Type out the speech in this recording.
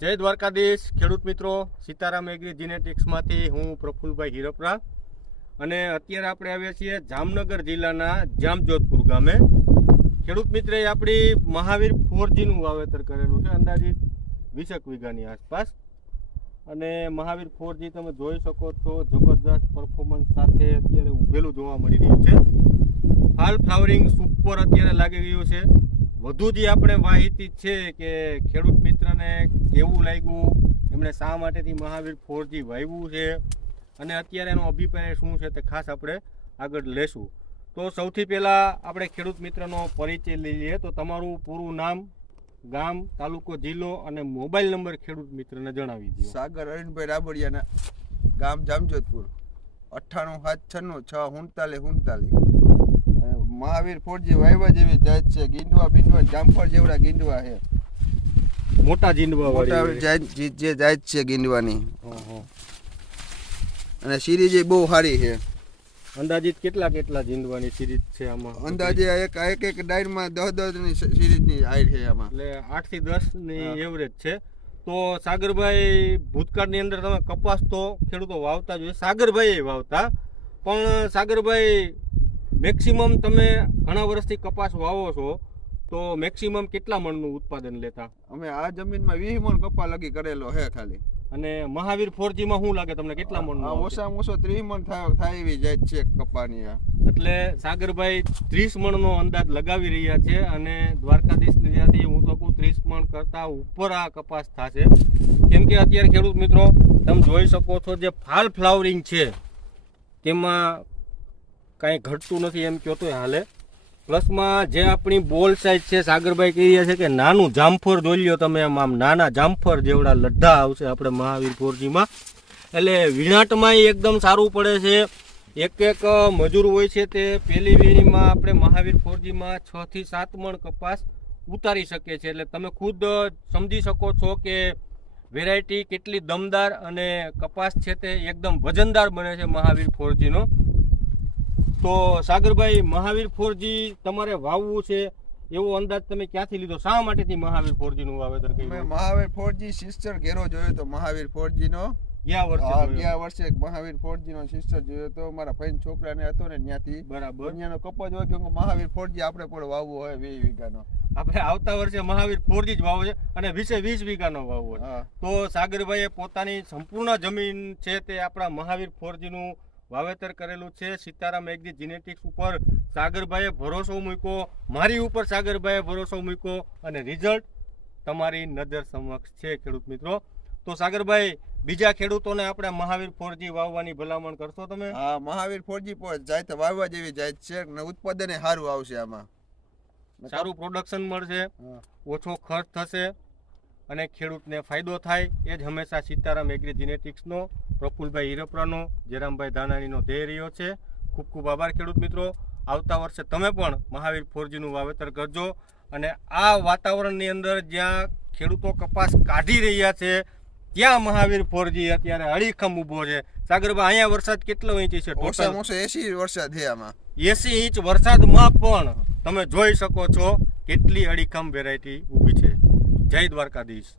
જય દ્વારકાધીશ ખેડૂત મિત્રો, સીતારામ એગ્રી જીનેટિક્સમાંથી હું પ્રફુલભાઈ હિરપરા અને અત્યારે આપણે આવ્યા છીએ જામનગર જિલ્લાના જામજોધપુર ગામે. ખેડૂત મિત્રે આપણી મહાવીર 4Gનું વાવેતર કરેલું છે, અંદાજિત 20 વીઘાની આસપાસ. અને મહાવીર 4G તમે જોઈ શકો છો, જબરદસ્ત પરફોર્મન્સ સાથે અત્યારે ઉભેલું જોવા મળી રહ્યું છે. ફાલ ફ્લાવરિંગ સુપર અત્યારે લાગી રહ્યું છે. વધુ જે આપણે માહિતી છે કે ખેડૂત મિત્રને કેવું લાગ્યું, એમણે શા માટેથી મહાવીર 4G વાવ્યું છે અને અત્યારે એનો અભિપ્રાય શું છે તે ખાસ આપણે આગળ લેશું. તો સૌથી પહેલાં આપણે ખેડૂત મિત્રનો પરિચય લઈ લઈએ. તો તમારું પૂરું નામ, ગામ, તાલુકો, જિલ્લો અને મોબાઈલ નંબર ખેડૂત મિત્રને જણાવી દો. સાગર અરવિંદભાઈ રાબડિયાના, ગામ જામજોધપુર, 9876464949. મહાવીર 4G વાવ્યા જેવી જાત છે. ગીંડવા જામફળ જેવડા ગીંડવા છે, મોટા જીંડવા મોટા જે જાત છે ગીંડવાની. અને સિરીજ બહુ સારી છે. અંદાજિત કેટલા જીંડવાની સિરીઝ છે આમાં? અંદાજે એક ડાયરમાં 10 ની સિરીજની હાઈટ છે આમાં, એટલે 8 થી 10 ની એવરેજ છે. તો સાગરભાઈ, ભૂતકાળની અંદર તમે કપાસ તો ખેડૂતો વાવતા જ હોય, સાગરભાઈ વાવતા, પણ સાગરભાઈ મેક્સિમમ તમે ઘણા વર્ષથી કપાસ વાવો છો, તો મેક્સિમમ કેટલા મણનું ઉત્પાદન લેતા? અમે આ જમીનમાં 20 મણ કપા લગી કરેલો છે ખાલી. અને મહાવીર 4G માં શું લાગે તમને, કેટલા મણનું? ઓછામાં ઓછો 30 મણ થાય એવી જાત છે કપાની. એટલે સાગરભાઈ 30 મણનો અંદાજ લગાવી રહ્યા છે અને દ્વારકાધીશની ત્યાંથી હું તો કહું 30 મણ કરતા ઉપર આ કપાસ થશે. કેમ કે અત્યારે ખેડૂત મિત્રો તમે જોઈ શકો છો, જે ફાલ ફ્લાવરિંગ છે તેમાં કાંઈ ઘટતું નથી એમ કહો તોય હાલે. પ્લસમાં જે આપણી બોલ સાઇઝ છે, સાગરભાઈ કહી રહ્યા છે કે નાનું જામફળ જોઈ લ્યો તમે, આમ નાના જામફળ જેવડા લઢ્ઢા આવશે આપણે મહાવીર 4Gમાં. એટલે વિણાટમાં એકદમ સારું પડે છે. એક મજૂર હોય છે તે પહેલી વીણીમાં આપણે મહાવીર 4Gમાં 6 થી 7 મણ કપાસ ઉતારી શકે છે. એટલે તમે ખુદ સમજી શકો છો કે વેરાયટી કેટલી દમદાર અને કપાસ છે તે એકદમ વજનદાર બને છે મહાવીર 4Gનો. તો સાગરભાઈ, મહાવીર 4G તમારે વાવવું છે એવો અંદાજ તમે ક્યાંથી લીધો? શા માટેથી મહાવીર 4Gનું વાવેતર કર્યું? મેં મહાવીર 4G સિસ્ટર ઘેરો જોયો તો મહાવીર 4Gનો ગયા વર્ષે મહાવીર 4Gનો સિસ્ટર જોયો તો મારા ભાઈ છોકરાને હતો ને ત્યાંથી. બરાબર. ત્યાંનો કપાસ હોય કે મહાવીર 4G આપણે પણ વાવવો હોય 20 વીઘાનો. આપણે આવતા વર્ષે મહાવીર 4G જ વાવવો છે અને 20 વીઘાનો વાવવો છે. તો સાગરભાઈએ પોતાની સંપૂર્ણ જમીન છે તે આપણા મહાવીર 4Gનું વાવેતર કરેલું છે. સીતારામ એગ્રી જીનેટિક્સ ઉપર સાગરભાઈએ ભરોસો મૂક્યો, મારી ઉપર સાગરભાઈએ ભરોસો મૂક્યો અને રિઝલ્ટ તમારી નજર સમક્ષ છે ખેડૂત મિત્રો. તો સાગરભાઈ, બીજા ખેડૂતોને આપણે મહાવીર 4G વાવવાની ભલામણ કરશો તમે? હા, મહાવીર 4G જાય તો વાવવા જેવી જાય છે અને ઉત્પાદન સારું આવશે. આમાં સારું પ્રોડક્શન મળશે, ઓછો ખર્ચ થશે અને ખેડૂતને ફાયદો થાય. એ જ હંમેશા સીતારામ એગ્રી જીનેટિક્સનો, પ્રફુલભાઈ હિરપરાનો, જયરામભાઈ ધાનાણીનો ધ્યેય રહ્યો છે. ખૂબ ખૂબ આભાર ખેડૂત મિત્રો. આવતા વર્ષે તમે પણ મહાવીર 4Gનું વાવેતર કરજો અને આ વાતાવરણની અંદર જ્યાં ખેડૂતો કપાસ કાઢી રહ્યા છે ત્યાં મહાવીર 4G અત્યારે અડીખમ ઊભો છે. સાગરભાઈ, અહીંયા વરસાદ કેટલો ઇંચ છે? ઓછામાં ઓછો 80 વરસાદ છે આમાં. 80 ઇંચ વરસાદમાં પણ તમે જોઈ શકો છો કેટલી અડીખમ વેરાયટી ઊભી છે. જય દ્વારકાધીશ.